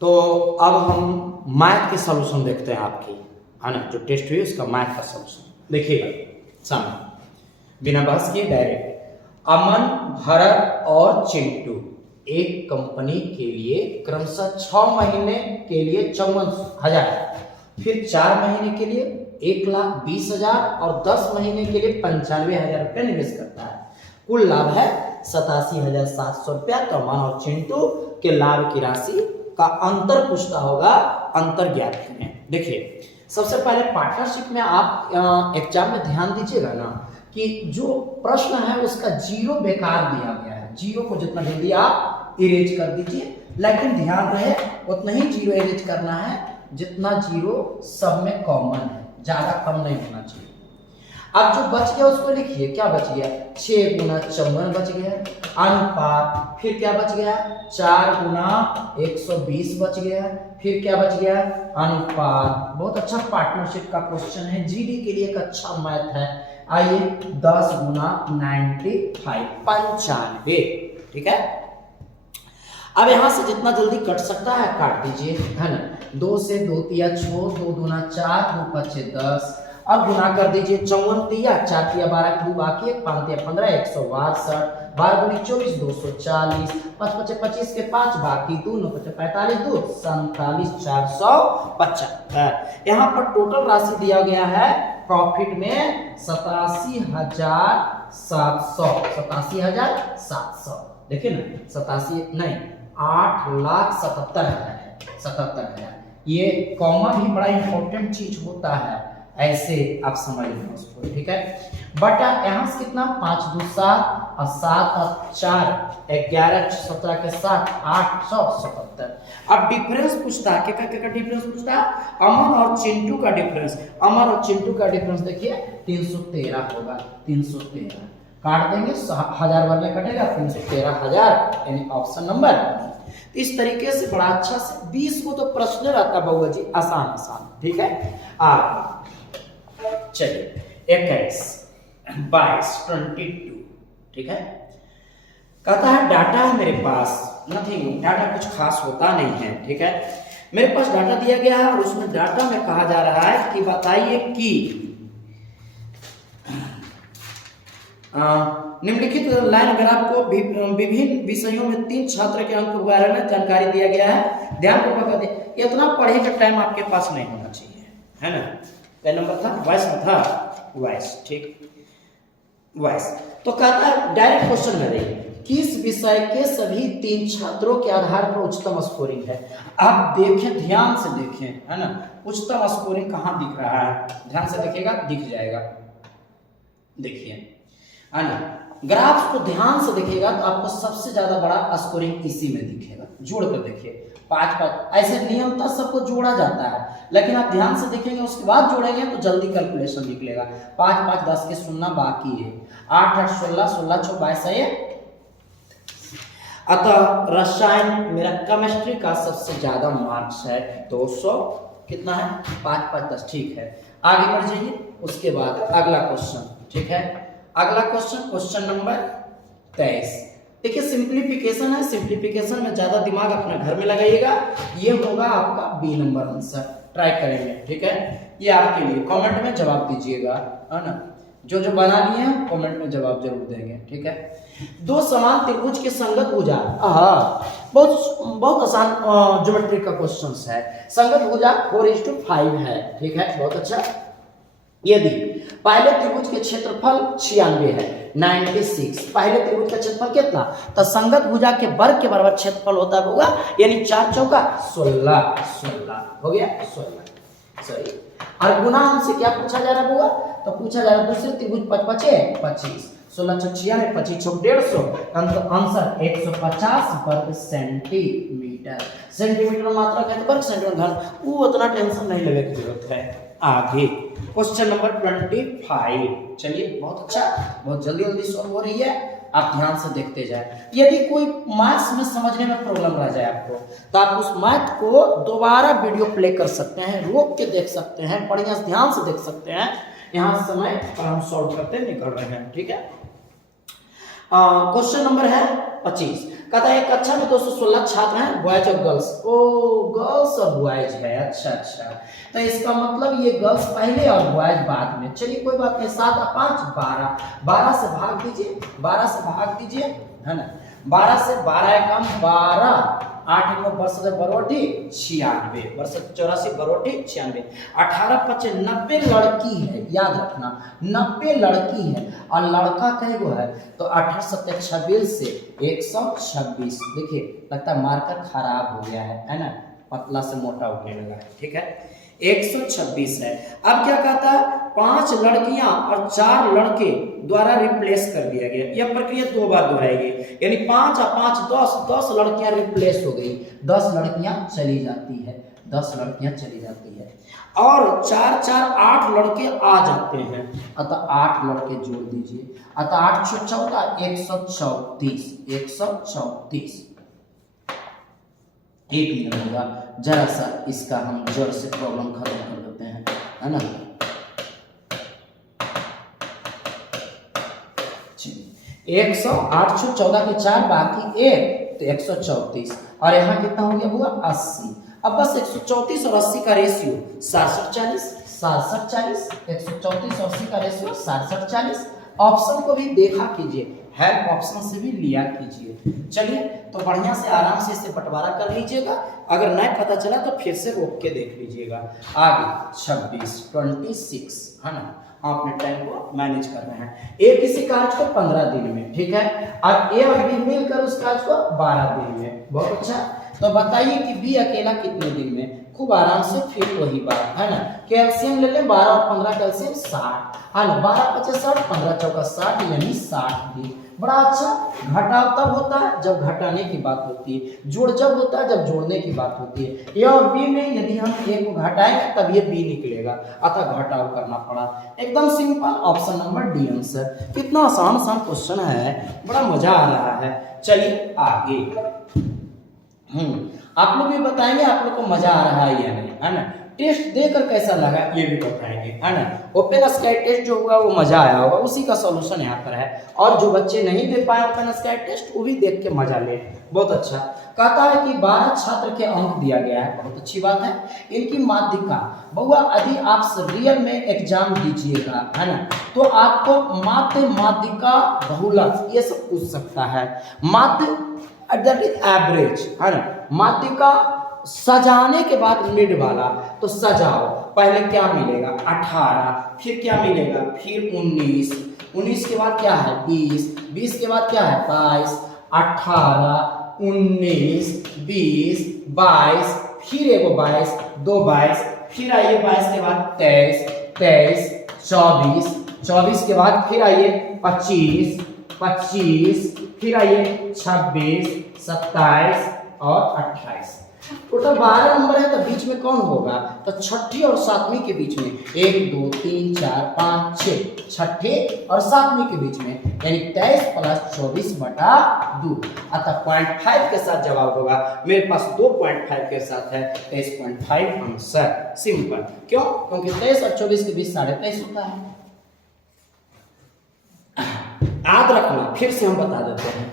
तो अब हम मैथ के सॉल्यूशन देखते हैं आपकी, है ना, जो टेस्ट हुई उसका मैथ का सॉल्यूशन देखिएगा सामने, बिना बहस किए डायरेक्ट। अमन, भरत और चिंटू एक कंपनी के लिए क्रमशः 6 महीने के लिए 54,000, फिर 4 महीने के लिए 1,20,000 और 10 महीने के लिए 95,000 रुपये निवेश करता है। कुल लाभ है 87,700 रुपया। तो अमन और चिंटू के लाभ की राशि का अंतर पूछता होगा, अंतर ज्ञात करें। देखिए सबसे पहले पार्टनरशिप में आप एग्जाम में ध्यान दीजिएगा ना कि जो प्रश्न है उसका जीरो बेकार दिया गया है, जीरो को जितना जल्दी आप इरेज कर दीजिए, लेकिन ध्यान रहे उतना ही जीरो इरेज करना है जितना जीरो सब में कॉमन है, ज्यादा कम नहीं होना चाहिए। अब जो बच गया उसको लिखिए, क्या बच गया 6 गुना 54 बच गया, अनुपात, फिर क्या बच गया 4 गुना 120 बच गया, फिर क्या बच गया अनुपात। बहुत अच्छा पार्टनरशिप का क्वेश्चन है, जीडी के लिए एक अच्छा मैथ है। आइए 10 गुना 95, ठीक है। अब यहां से जितना जल्दी कट सकता है काट दीजिए, है ना। 2 से 2 तिया 6, 2 दूना 4, 2 पचे 10। अब गुना कर दीजिए 54 तिया 4 तिया 12 2 बाकी 5 तिया 15 162, 12 दूनी 24 240, 5 पचे 25 के 5 बाकी 2 9 पचे 45 2 47 450। यहाँ पर टोटल राशि दिया गया है प्रॉफिट में 87,700। देखिए ना 87 नहीं 8,77,000। ये कॉमा भी बड़ा इंपॉर्टेंट चीज होता है, ऐसे आप समझ लें उसको, ठीक है। बट यहाँ से कितना 5 2 7 और 7 और 4 11 17 के 7 877। अब डिफरेंस पूछता है, क्या डिफरेंस पूछता है, अमन और चिंटू का डिफरेंस। अमन और चिंटू का डिफरेंस देखिए 313 होगा, 313 काट देंगे 1000 वाले कटेगा 313,000, यानी ऑप्शन नंबर। इस तरीके से बड़ा अच्छा से 20 को तो प्रश्न रहता बउआ जी, आसान, ठीक है। आप चलिए 21 22 22, ठीक है। कहता है डाटा है मेरे पास, नथिंग, डाटा कुछ खास होता नहीं है, ठीक है। मेरे पास डाटा दिया गया है और उसमें डाटा में कहा जा रहा है कि बताइए कि निम्नलिखित लाइन अगर आपको विभिन्न विषयों में 3 छात्र के अंक के बारे में जानकारी दिया गया है, ध्यानपूर्वक कर दे। इतना पढ़े का टाइम आपके पास नहीं होना चाहिए, है ना। क्या नंबर था 22 में था, 22, ठीक 22। तो कहता है डायरेक्ट क्वेश्चन में देखिए किस विषय के सभी 3 छात्रों के आधार पर उच्चतम स्कोरिंग है। आप देखें, ध्यान से देखें, है ना, उच्चतम स्कोरिंग कहाँ दिख रहा है, ध्यान से देखिएगा, दिख जाएगा, देखिए, है ना। ग्राफ्स को ध्यान से देखिएगा तो आपको सबसे ज्यादा बड़ा स्कोरिंग इसी में दिखेगा। जोड़ कर देखिए 5 5, ऐसे नियमतः सबको जोड़ा जाता है, लेकिन आप ध्यान से देखेंगे उसके बाद जोड़ेंगे तो जल्दी कैलकुलेशन निकलेगा। 5 5 10 के सुनना बाकी है, 8 8 16 16 6 22 है। अतः रसायन मेरा केमिस्ट्री का सबसे ज्यादा मार्क्स है 200, कितना है 5 5 10, ठीक है। आगे बढ़ जाइए, उसके बाद अगला क्वेश्चन, ठीक है। अगला क्वेश्चन नंबर 23। देखिए सिंप्लीफिकेशन है, सिंप्लीफिकेशन में ज्यादा दिमाग अपने घर में लगाइएगा। ये होगा आपका बी नंबर आंसर, ट्राई करेंगे, ठीक है। ये आपके लिए कमेंट में जवाब दीजिएगा, है ना। जो बना लिए हैं कमेंट में जवाब जरूर देंगे, ठीक है। 2 समान त्रिभुज के संगत भुजा, बहुत आसान ज्योमेट्री का क्वेश्चन है। संगत भुजा 4:5 है, ठीक है, बहुत अच्छा। यदि पहले त्रिभुज के क्षेत्रफल 96 है, 96, पहले त्रिभुज का क्षेत्रफल कितना, तो संगत भुजा के वर्ग के बराबर क्षेत्रफल होता होगा, यानी 4 चौका 16 हो गया, 16 सही। और गुना हमसे क्या पूछा जा रहा होगा, तो पूछा जा रहा दूसरे त्रिभुज 5 5 25, 16 96 25 150, आंसर 150 वर्ग सेंटीमीटर। सेंटीमीटर मात्रा कहते वर्ग सेंटीमीटर घन, वो उतना टेंशन नहीं लेने की जरूरत है। आगे क्वेश्चन नंबर 25, चलिए बहुत अच्छा, बहुत जल्दी सॉल्व हो रही है, आप ध्यान से देखते जाएं। यदि कोई मैथ्स में समझने में प्रॉब्लम रह जाए आपको, तो आप उस मैथ को दोबारा वीडियो प्ले कर सकते हैं, रोक के देख सकते हैं, बढ़िया से ध्यान से देख सकते हैं। यहाँ समय पर हम सॉल्व करते निकल रहे हैं, ठीक है। क्वेश्चन नंबर है 25। कहता है एक कक्षा में 216 छात्र हैं, बॉयज और गर्ल्स। ओ गर्ल्स और बॉयज है, अच्छा अच्छा, तो इसका मतलब ये गर्ल्स पहले और बॉयज बाद में। चलिए कोई बात नहीं, 7 और 5 12, 12 से भाग दीजिए, 12 से भाग दीजिए, है ना, 12 से 12 कम 12, 8 को वर्ष बरोटी 96, वर्ष 84 बरोटी 96, 18 25 90 लड़की है, याद रखना 90 लड़की है और लड़का कई गो है, तो 18 7 26 से 126। देखिए लगता है मार्कर खराब हो गया है ना, पतला से मोटा उठने लगा है, ठीक है, 126 है। अब क्या कहता है, 5 लड़कियां और 4 लड़के द्वारा रिप्लेस कर दिया गया। यह प्रक्रिया 2 बार दोहराएगी, यानी 5 और 5 10 लड़कियां रिप्लेस हो गई, 10 लड़कियां चली जाती है, 10 लड़कियां चली जाती है, और 4 4 8 लड़के आ जाते हैं, अतः 8 लड़के जोड़ दीजिए, अतः 8 14 134, 134 एक मिनट होगा, जरा सा इसका हम जड़ से प्रॉब्लम खत्म कर देते हैं, है ना। 814 के 4 बाकी 1, तो 134, और यहाँ कितना हो गया हुआ 80। अब बस 134 और 80 का रेशियो 67 40, 67 40, 134 और 80 का रेशियो 67 40। ऑप्शन को भी देखा कीजिए, हेल्प ऑप्शन से भी लिया कीजिए। चलिए तो बढ़िया से आराम से इसे बंटवारा कर लीजिएगा, अगर नहीं पता चला तो फिर से रोक के देख लीजिएगा। आगे 26 है ना, अपने टाइम को मैनेज कर रहे हैं। ए किसी कार्य को 15 दिन में, ठीक है, और ए और बी मिलकर उस कार्य को 12 दिन में, बहुत अच्छा। तो बताइए कि बी अकेला कितने दिन में, खूब आराम से, फिर वही बात है ना, कैल्शियम ले लें, 12 और 15 कैल्शियम 60, है ना, 12 25 60, 15 चौका 60, यानी 60 दिन। बड़ा अच्छा। घटाव तब होता है जब घटाने की बात होती है, जोड़ जब होता है जब जोड़ने की बात होती है। ए और बी में यदि हम ए को घटाएंगे तब ये बी निकलेगा, अतः घटाव करना पड़ा। एकदम simple, option number D answer. कितना आसान आसान क्वेश्चन है, बड़ा मजा आ रहा है। चलिए आगे, आप लोग भी बताएंगे आप लोग को मजा आ रहा है या नहीं, है ना। टेस्ट देकर कैसा लगा ये भी बताएंगे, है ना। ओपन स्काई टेस्ट जो हुआ वो मजा आया होगा, उसी का सॉल्यूशन यहाँ पर है। और जो बच्चे नहीं दे पाए ओपन स्काई टेस्ट वो भी देख के मजा ले, बहुत अच्छा। कहता है कि 12 छात्र के अंक दिया गया है, बहुत अच्छी बात है। इनकी माध्यिका, बहुआ यदि आप रियल में एग्जाम दीजिएगा, है ना, तो आपको माध्य, माध्यिका, बहुलक ये सब पूछ सकता है। माध्य एवरेज, है ना, माध्यिका सजाने के बाद मिड वाला, तो सजाओ, पहले क्या मिलेगा 18, फिर क्या मिलेगा, फिर 19, 19 के बाद क्या है 20, 20 के बाद क्या है 22, 18 19 20 22, फिर एगो 22, 2 22, फिर आइए 22 के बाद 23, 23 24, 24 के बाद फिर आइए 25, 25, फिर आइए 26, 27 और 28। टोटल 12 नंबर है, तो बीच में कौन होगा, तो छठी और सातवीं के बीच में 1 2 3 4 5 6, छठे और सातवीं के बीच में, यानी 23 + 24 बटा 2, अतः 0.5 के साथ जवाब होगा। मेरे पास 2.5 के साथ है, 23.5 आंसर। सिंपल, क्यों, क्योंकि 23 और 24 के बीच 23.5 होता है। याद रखना, फिर से हम बता देते हैं,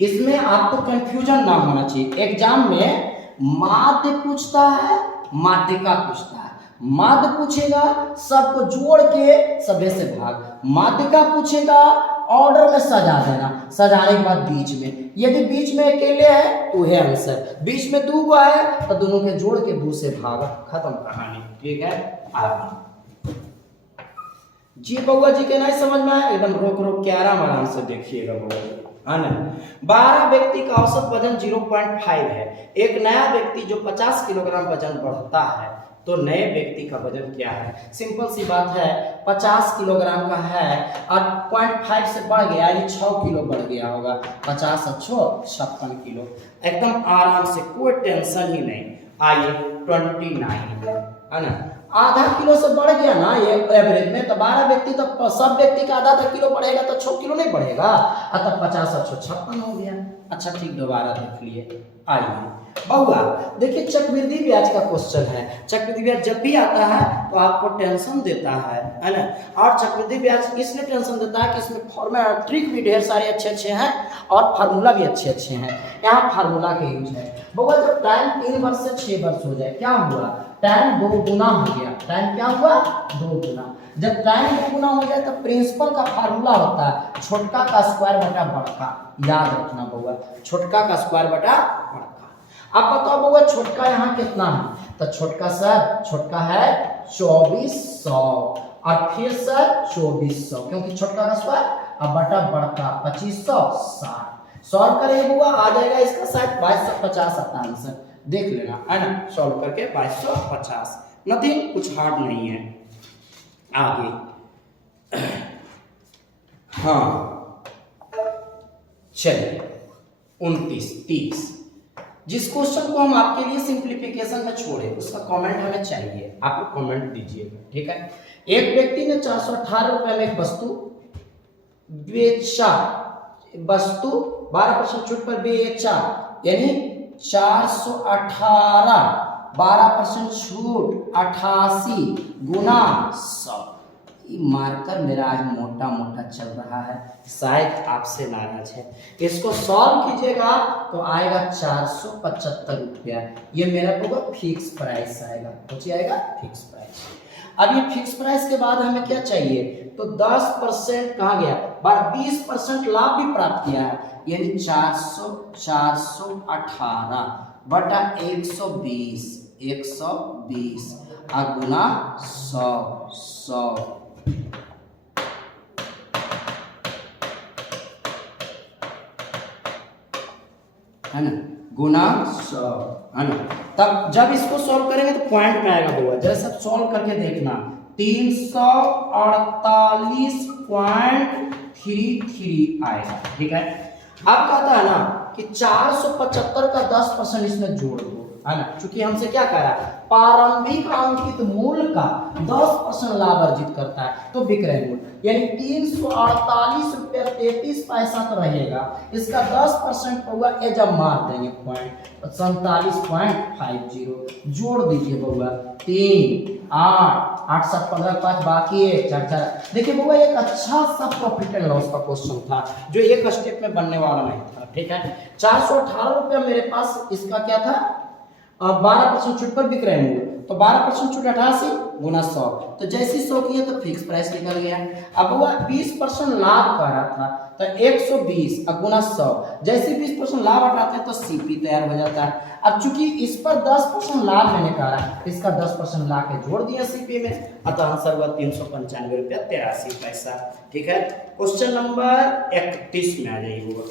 इसमें आपको कंफ्यूजन ना होना चाहिए। एग्जाम में माध्य पूछता है, माध्यिका पूछता है। माध्य पूछेगा सबको जोड़ के सभे से भाग, माध्यिका पूछेगा ऑर्डर में सजा देना, सजाने के बाद बीच में, यदि बीच में अकेले है तो है आंसर, बीच में 2 है तो दोनों के जोड़ के 2 से भाग, खत्म कहानी, ठीक है। आगे जी बउआ जी के नहीं समझ में आया, एकदम रोक रोक के आराम से देखिएगा बउआ जी, है ना। 12 व्यक्ति का औसत वजन 0.5 है। एक नया व्यक्ति जो 50 किलोग्राम वजन बढ़ता है, तो नए व्यक्ति का वजन क्या है। सिंपल सी बात है, 50 किलोग्राम का है और 0.5 से बढ़ गया, यानी 6 किलो बढ़ गया होगा, 50 और 6 56 किलो, एकदम आराम से, कोई टेंशन ही नहीं। आइए 29, है ना, आधा किलो से बढ़ गया ना ये एवरेज में, तो 12 व्यक्ति, तो सब व्यक्ति का आधा किलो बढ़ेगा तो 6 किलो नहीं बढ़ेगा, अतः 50 और 56 हो गया। अच्छा ठीक, दोबारा देख लिए। आइए बहुआ, देखिए चक्रवृद्धि ब्याज का क्वेश्चन है। चक्रवृद्धि ब्याज जब भी आता है तो आपको टेंशन देता है ना। और चक्रवृद्धि ब्याज इसलिए टेंशन देता है कि इसमें फॉर्मूला ट्रिक भी ढेर सारे अच्छे हैं और फार्मूला भी अच्छे हैं। यहाँ फार्मूला के यूज है। बहुआ जब टाइम 3 वर्ष से 6 वर्ष हो जाए, क्या हुआ, टाइम 2 गुना हो गया। टाइम क्या हुआ, 2 गुना। जब टाइम 2 गुना हो जाए तो प्रिंसिपल का फार्मूला होता है छोटका का स्क्वायर बटा बड़का। याद रखना बहुआ, छोटका का स्क्वायर बटा बड़का। अब बताओ बहुआ छोटका यहाँ कितना है, तो छोटका सर, छोटका है 2400 और फिर सर 2400, क्योंकि छोटका का स्क्वायर अब बटा बड़का 2560। सॉल्व करेंगे बुआ, आ जाएगा इसका शायद 2250 आता आंसर। देख लेना है ना, सॉल्व करके 2250। नथिंग, कुछ हार्ड नहीं है। आगे हाँ चलिए 29 30। जिस क्वेश्चन को हम आपके लिए सिंप्लीफिकेशन में छोड़े उसका कमेंट हमें चाहिए, आप कमेंट दीजिएगा, ठीक है। एक व्यक्ति ने 418 रुपए में एक वस्तु बेचा, वस्तु 12% छूट पर बेचा, यानी 418 12% छूट 88 गुना 100। मार्कर मेरा आज मोटा मोटा चल रहा है, शायद आपसे नाराज है। इसको सॉल्व कीजिएगा तो आएगा 475 रुपया। ये मेरा होगा फिक्स प्राइस आएगा। कुछ आएगा फिक्स प्राइस। अब ये फिक्स प्राइस के बाद हमें क्या चाहिए, तो 10% कहाँ गया, 20% लाभ भी प्राप्त किया है, यानी 418 बटा 120 गुना 100 है ना, गुना 100 है ना। तब जब इसको सॉल्व करेंगे तो पॉइंट में आएगा बुआ। जैसे सॉल्व करके देखना, 348.33 आएगा, ठीक है। अब कहता है ना कि 475 का 10% इसमें जोड़ दो, है ना, क्योंकि हमसे क्या कह रहा है, प्रारंभिक अंकित मूल्य का 10% लाभ अर्जित करता है, तो विक्रय मूल्य यानी 348 रुपया 33 पैसा तो रहेगा, इसका 10% होगा, ये जब मार देंगे पॉइंट 47.50 जोड़ दीजिए बउआ। 3 8 8 7 15 5 बाकी है 4 4। देखिए बउआ एक अच्छा सा प्रॉफिट एंड लॉस का क्वेश्चन था जो एक स्टेप में बनने वाला नहीं था, ठीक है। 418 रुपया मेरे पास, इसका क्या था 12% छूट पर विक्रय मूल्य, तो 12% छूट 88 गुना 100, तो जैसी 100 की है तो फिक्स प्राइस निकल गया। अब वह 20% लाभ कर रहा था तो 120 गुना 100, जैसे 20% लाभ हटाते हैं तो सीपी तैयार हो जाता है। अब चूंकि इस पर 10% लाभ मैंने कहा है, इसका 10% ला के जोड़ दिया सीपी में, अतः आंसर हुआ 395 रुपया 83 पैसा, ठीक है। क्वेश्चन नंबर 31 में आ जाइए।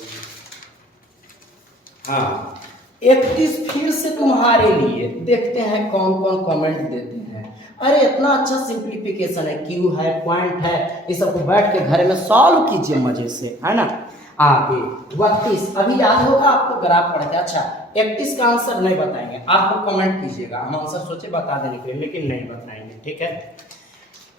हाँ 31 फिर से तुम्हारे लिए, देखते हैं कौन कौन कमेंट देते हैं। अरे इतना अच्छा सिंप्लीफिकेशन है, क्यू है, पॉइंट है, इस सबको बैठ के घर में सॉल्व कीजिए मजे से, है ना। आगे 32, अभी याद होगा आपको ग्राफ पढ़ के। अच्छा 31 का आंसर नहीं बताएंगे, आपको कमेंट कीजिएगा, हम आंसर सोचे बता देने के लिए, लेकिन नहीं बताएंगे, ठीक है।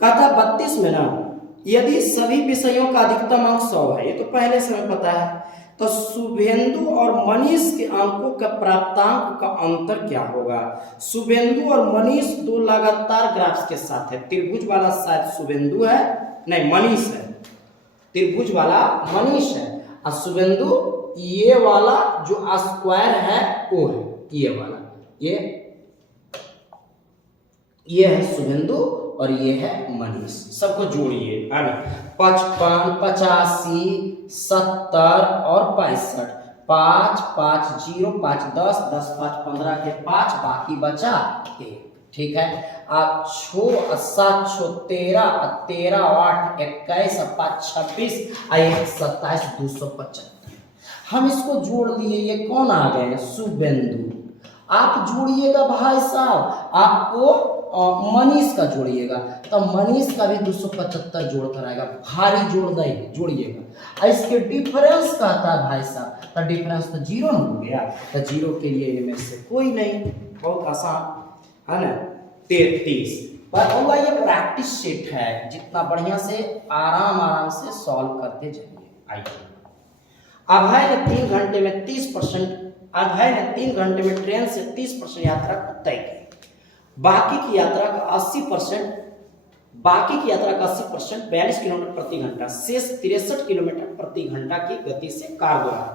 कहता 32 में ना, यदि सभी विषयों का अधिकतम अंक 100 है, ये तो पहले से हमें पता है, तो शुभेंदु और मनीष के अंकों का प्राप्तांक का अंतर क्या होगा। शुभेंदु और मनीष दो लगातार ग्राफ्स के साथ है, त्रिभुज वाला शायद शुभेंदु है, नहीं मनीष है, त्रिभुज वाला मनीष है, और शुभेंदु ये वाला जो स्क्वायर है वो है, ये वाला, ये है शुभेंदु और ये है मनीष। सबको जोड़िए, है ना। 55 85 70 और 65, 5 5 0 5 10 10 5 15 के 5, बाकी बचा 1, ठीक है। आप 6 7 6 13 13 8 21 5 26 1 27 275। हम इसको जोड़ लिए, ये कौन आ गए, शुभेंदु। आप जोड़िएगा भाई साहब, आपको मनीष का जोड़िएगा, तो मनीष का भी 275 जोड़ कर आएगा, भारी जोड़ नहीं जोड़िएगा। इसके डिफरेंस कहता है भाई साहब, तो डिफरेंस तो 0 हो गया, तो 0 के लिए इनमें से कोई नहीं, बहुत आसान है ना। 33 पर होगा, ये प्रैक्टिस सेट है, जितना बढ़िया से आराम से सॉल्व करते जाइए। आइए अभय ने 3 घंटे में 30% अभय ने 3 घंटे में ट्रेन से 30% यात्रा तय की। बाकी की यात्रा का 80% 42 किलोमीटर प्रति घंटा शेष 63 किलोमीटर प्रति घंटा की गति से कार द्वारा।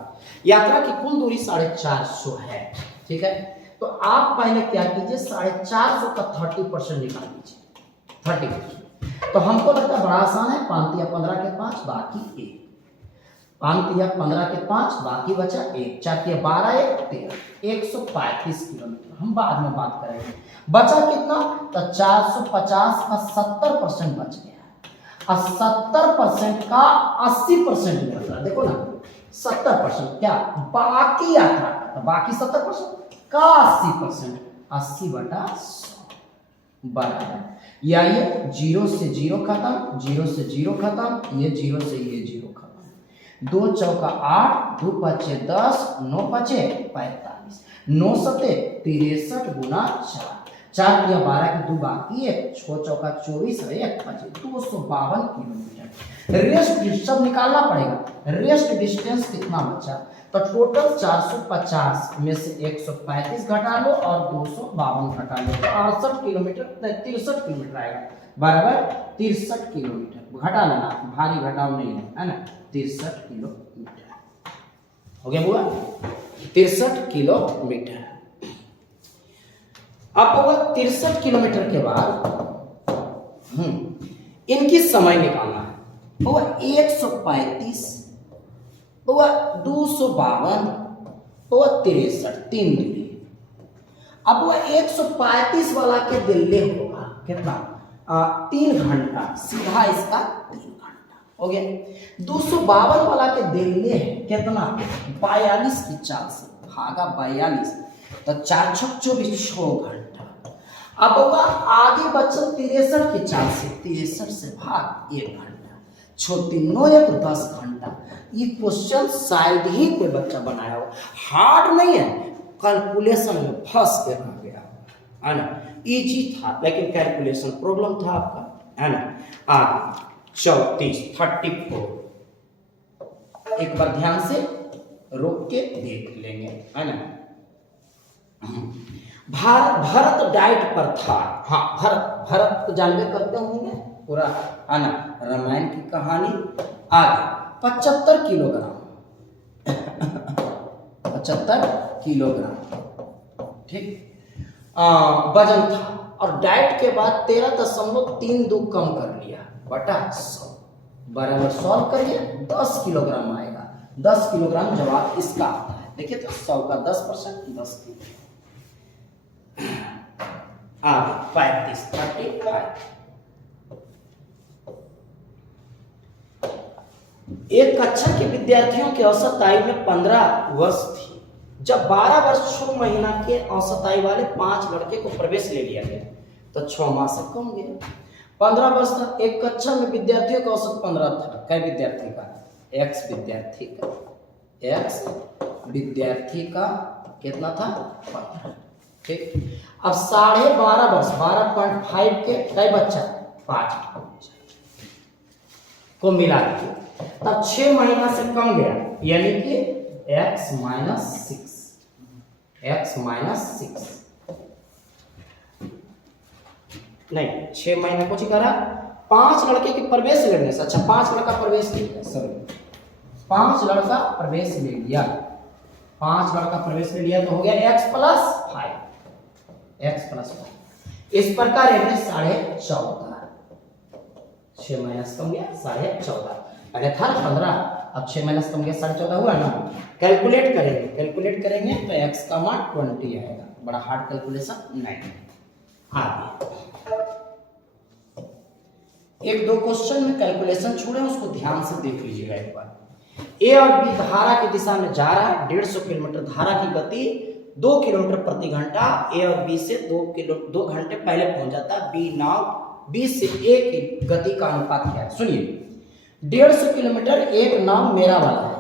यात्रा की कुल दूरी 450 है। ठीक है, तो आप पहले क्या कीजिए, 450 का 30% निकाल लीजिए, 30%। तो हमको लगता है बड़ा आसान है, 5 या 15 के 5 बाकी 1, 5 या 15 के 5 बाकी बचा 1, 4 या 12 1 13, 135 किलोमीटर। हम बाद में बात करेंगे बचा कितना, तो 450 का 70% बच गया और 70% का 80% मिल रहा है। देखो ना, 70% क्या बाकी यात्रा का, तो बाकी 70% का 80%, 80/100 बराबर, या ये 0 से 0 खत्म, 0 से 0 खत्म, ये 0 से ये 0 खत्म। 2 चौका 8, 2 पचे 10, 9 पचे 45, 9 सते 63 गुना 4, 4 या 12 की 2 बाकी है, 6 चौका 24 और 1 पचे 252 किलोमीटर। रेस्ट सब निकालना पड़ेगा। रेस्ट डिस्टेंस कितना बचा, तो टोटल 450 में से 135 घटा लो और 252 घटा लो, 68 किलोमीटर 63 किलोमीटर आएगा, बराबर 63 किलोमीटर। घटा लेना, भारी घटाव नहीं है ना, 63 किलोमीटर हो गया बुआ, 63 किलोमीटर। अब होगा 63 किलोमीटर के बाद इनकी समय निकालना है। वो 135, वो 252, वो 63, 3 दूरी। अब वो 135 वाला के दिल्ली होगा कितना, 3 घंटा, सीधा इसका 3 घंटा हो गया। 252 वाला के दिल्ली है कितना, 42 की चाल से भागा 42, तो 4 छक 24, 6 घंटा। अब होगा आगे बचल 63 की चाल से, 63 से भाग 1 घंटा, 6 3 9 1 10 घंटा। ये क्वेश्चन शायद ही कोई बच्चा बनाया हो, हार्ड नहीं है, कैलकुलेशन में फंस के रह गया है ना। इजी था लेकिन कैलकुलेशन प्रॉब्लम था आपका, है ना। आगे 34 एक बार ध्यान से रोक के देख लेंगे, है ना। भरत डाइट पर था, हाँ भरत तो जानबे करते होंगे पूरा, है ना, रामायण की कहानी। आगे 75 किलोग्राम 75 किलोग्राम, ठीक, वजन था और डाइट के बाद 13.32 कम कर लिया बटा 100, बराबर सॉल्व करिए 10 किलोग्राम आएगा। 10 किलोग्राम जवाब इसका आता है। देखिए तो 100 का 10%, 10 किलो। आगे 35 एक कक्षा के विद्यार्थियों की औसत आयु में 15 वर्ष थी जब 12 वर्ष 6 महीना के औसत आयु वाले 5 लड़के को प्रवेश ले लिया गया, तो 6 माह से कम गया। 15 वर्ष था, एक कक्षा में विद्यार्थियों का औसत 15 था। कई विद्यार्थी का, एक्स विद्यार्थी का, एक्स विद्यार्थी का कितना था, 15, ठीक। अब 12.5 वर्ष 12.5 के कई बच्चा 5 को मिला के तब 6 महीना से कम गया, यानी कि x माइनस 6 नहीं, 6 महीने कुछ करा, 5 लड़के के प्रवेश लेने से, अच्छा 5 लड़का प्रवेश लिया, सॉरी 5 लड़का प्रवेश ले लिया, 5 लड़का प्रवेश ले लिया तो हो गया x प्लस 5, x प्लस 5। इस प्रकार हमने 14.5, 6 माइनस कम गया 14.5, पहले था 15, अब 6 माइनस कम गया 14.5 हुआ ना। कैलकुलेट करेंगे तो x का मान 20 आएगा, बड़ा हार्ड कैलकुलेशन नहीं। आगे 1-2 क्वेश्चन में कैलकुलेशन छोड़े, उसको ध्यान से देख लीजिएगा एक बार। ए और बी धारा की दिशा में जा रहा है, 150 किलोमीटर, धारा की गति 2 किलोमीटर प्रति घंटा। ए और बी से 2 घंटे पहले पहुंच जाता है। बी नाव बी से ए की गति का अनुपात क्या है, सुनिए। 150 किलोमीटर एक नाव मेरा वाला है,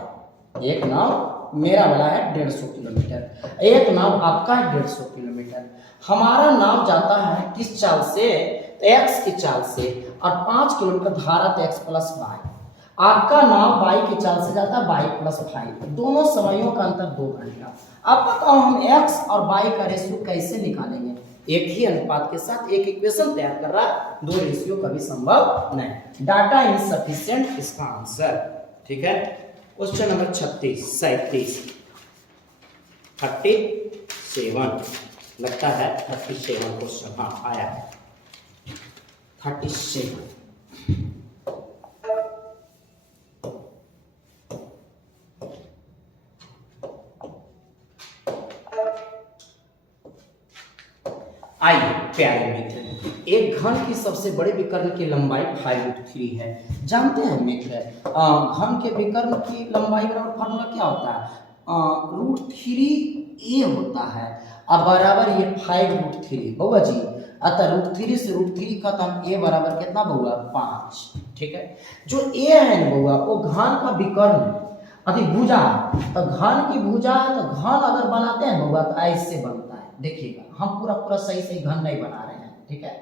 एक नाव मेरा वाला है 150 किलोमीटर, एक नाव आपका है 150 किलोमीटर। हमारा नाव जाता है किस चाल से, तो एक्स की चाल से, और 5 किलोमीटर धारा तो एक्स प्लस वाई। आपका नाव बाई की चाल से जाता है, बाई प्लस 5, दोनों समयों का अंतर 2 घंटा। अब बताओ हम एक्स और बाई का रेशियो कैसे निकालेंगे? एक ही अनुपात के साथ एक इक्वेशन तैयार कर रहा, दो रेशियो कभी संभव नहीं। डाटा इनसफिशिएंट इसका आंसर। ठीक है, क्वेश्चन नंबर 37 लगता है 37 क्वेश्चन, हाँ आया 37। आइए प्यारे मित्र, एक घन की सबसे बड़े विकर्ण की लंबाई 5√3 है। जानते हैं मित्र, घन के विकर्ण की लंबाई बराबर फार्मूला क्या होता है? √3a होता है, अब बराबर ये 5√3 बउआ जी। अतः √3 से √3 खत्म, a बराबर कितना बउआ? 5। ठीक है, जो a है ना बउआ, वो घन का विकर्ण अति भुजा, तो घन की भुजा है, तो घन अगर बनाते हैं बउआ तो ऐसे बनता है। देखिएगा, हम पूरा सही घन नहीं बना रहे हैं, ठीक है,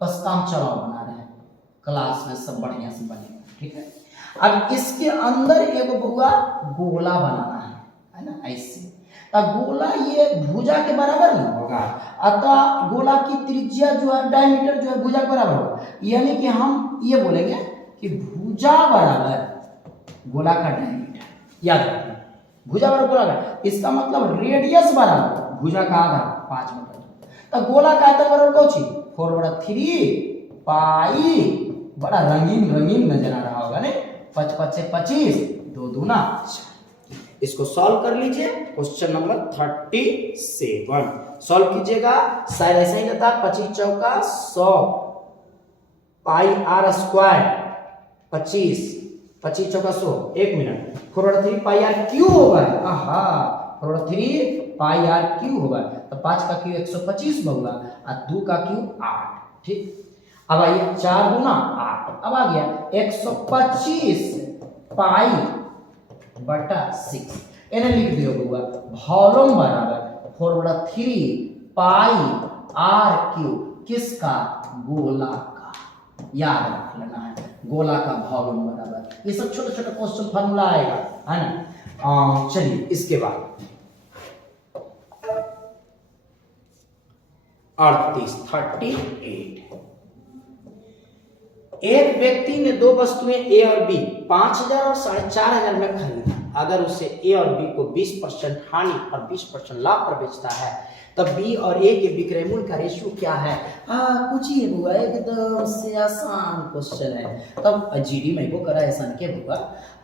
बस काम चलाओ बना रहे हैं, क्लास में सब बढ़िया से बनेगा। ठीक है, अब इसके अंदर एक बउआ गोला बनाना है ना, ऐसे। तो गोला ये भुजा के बराबर नहीं होगा, अतः गोला की त्रिज्या जो है, डायमीटर जो है भुजा के बराबर होगा। यानी कि हम ये बोलेंगे कि भुजा बराबर गोला का डायमीटर, याद रखना, भुजा बराबर गोला का, इसका मतलब रेडियस बराबर भुजा का आधा 5/2। तो गोला का आयतन बराबर कौन? 4/3 पाई। बड़ा रंगीन नजर आ रहा होगा नहीं? 5 × 5 = 25, 2 × 2 = 4। इसको सॉल्व कर लीजिए, क्वेश्चन नंबर 37 सॉल्व कीजिएगा। शायद ऐसा ही रहता, 25 चौका 100 पाई r स्क्वायर 25, 25 चौका 100, 1 मिनट, 4/3 पाई r क्यूब होगा। आहा, 4/3 पाई r क्यूब होगा, तो 5 का क्यूब 125 होगा, और 2 का क्यूब 8। ठीक, अब आइए 4 × 8, अब आ गया 125 पाई बटा 6। इन्हें लिख दियो बउआ, वॉल्यूम बराबर 4/3 पाई r क्यूब, किसका? गोला का। याद रख लेना है, गोला का वॉल्यूम बराबर। ये सब छोटे छोटे क्वेश्चन फार्मूला आएगा, है ना। चलिए इसके बाद 38। एक व्यक्ति ने दो वस्तुएं ए और बी 5,000 और 4,500 में खरीदा। अगर उसे ए और बी को 20% हानि और 20% लाभ पर बेचता है, तब बी और ए के विक्रय मूल्य का रेशियो क्या है? कुछ ही हुआ, एकदम से आसान क्वेश्चन है। तब जीडी में वो करा ऐसा के होगा,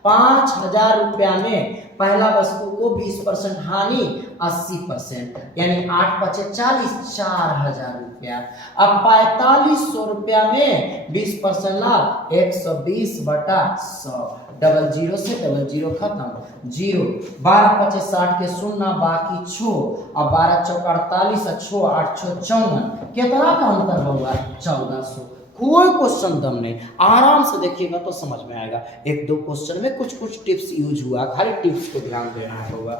5,000 रुपया में पहला वस्तु को 20% हानि, 80%, यानी 8 × 5 = 40, 4,000 रुपया। अब 4500 रुपया में 20% लाभ, 120/100, डबल जीरो से डबल जीरो खत्म, 0, 12 × 5 = 60 के 0 बाकी 6, अब 12 चौका 48, 6 8 6 54, कितना का अंतर होगा? 1400। कोई क्वेश्चन दम नहीं, आराम से देखिएगा तो समझ में आएगा। एक दो क्वेश्चन में कुछ टिप्स यूज हुआ, खाली टिप्स को ध्यान देना होगा।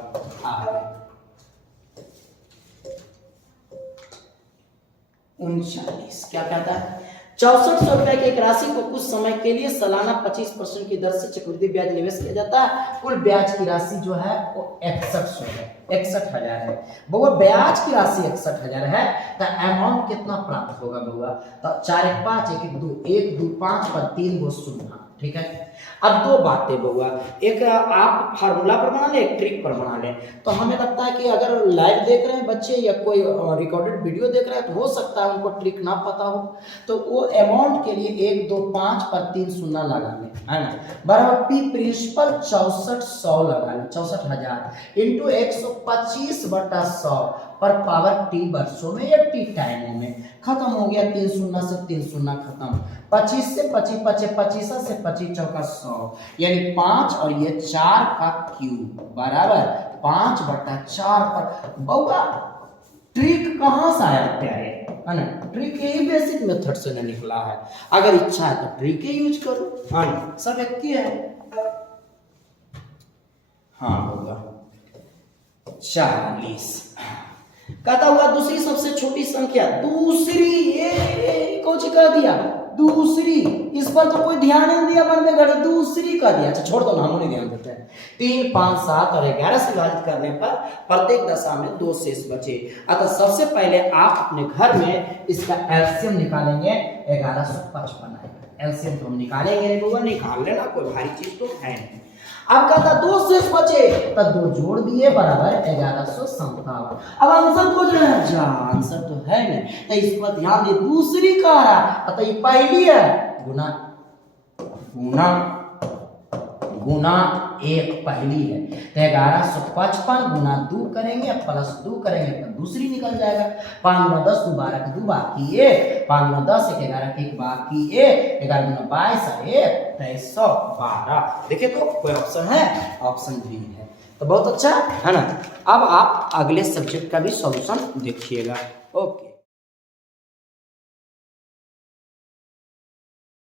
39 क्या कहता है? 6400 रुपए की एक राशि को कुछ समय के लिए सालाना 25% की दर से चक्रवृद्धि ब्याज निवेश किया जाता है। कुल ब्याज की राशि जो है वो 61,000 है। बउआ ब्याज की राशि 61,000 है, तो अमाउंट कितना प्राप्त होगा बउआ? तो 4 × 1 = 5, 1 × 2 = 1, 2 × 5 पर 3 गो 0। ठीक है, अब दो बातें बउआ, एक आप फार्मूला पर बना ले, एक ट्रिक पर बना ले। तो हमें लगता है कि अगर लाइव देख रहे हैं बच्चे या कोई रिकॉर्डेड वीडियो देख रहे हैं, तो हो सकता है उनको ट्रिक ना पता हो, तो वो अमाउंट के लिए 1 2 5 पर 3 0 लगाने, है ना, बराबर पी प्रिंसिपल 6400 लगा लो, 64,000 इंटू 125/100 पर पावर टी वर्षों में या टी टाइमों में। खत्म हो गया, 3 0 से 3 0 खत्म, 25 से 25 25 25 से 25 चौका 100, यानी 5 और ये 4 का क्यूब बराबर 5/4 पर। बउआ ट्रिक कहां से आया प्यारे, है ना? ट्रिक यही बेसिक मेथड से निकला है। अगर इच्छा है तो ट्रिक ही यूज करो, है ना, सब एक ही है। हाँ होगा 40। कहता हुआ दूसरी सबसे छोटी संख्या, दूसरी ये कौन सी कर दिया? दूसरी, इस पर तो कोई ध्यान नहीं दिया, मन में घड़ी दूसरी का दिया। अच्छा छोड़ दो ना, हम नहीं ध्यान देते हैं। 3, 5, 7 और 11 से विभाजित करने पर प्रत्येक दशा में 2 शेष बचे। अतः सबसे पहले आप अपने घर में इसका एलसीएम निकालेंगे। 1155 आएगा। एलसीएम तो हम निकालेंगे नहीं, वो निकाल लेना, कोई भारी चीज तो है नहीं। अब कहता 2 शेष बचे, तो 2 जोड़ दिए बराबर 1157। अब आंसर को जो है, जा आंसर तो है नहीं, तो इस पर ध्यान दे, दूसरी का आ रहा, तो ये पहली है, गुना गुना गुना 1 पहली है, तो 1155 गुना 2 करेंगे प्लस 2 करेंगे तो दूसरी निकल जाएगा। 5 गुना 10 2 12 के 2 बाकी 1, 5 गुना 10 1 11 के 1 बाकी 1, 11 गुना 22 और 1 2312। देखिए तो कोई ऑप्शन है, ऑप्शन भी है, तो बहुत अच्छा है ना। अब आप अगले सब्जेक्ट का भी सॉल्यूशन देखिएगा। ओके।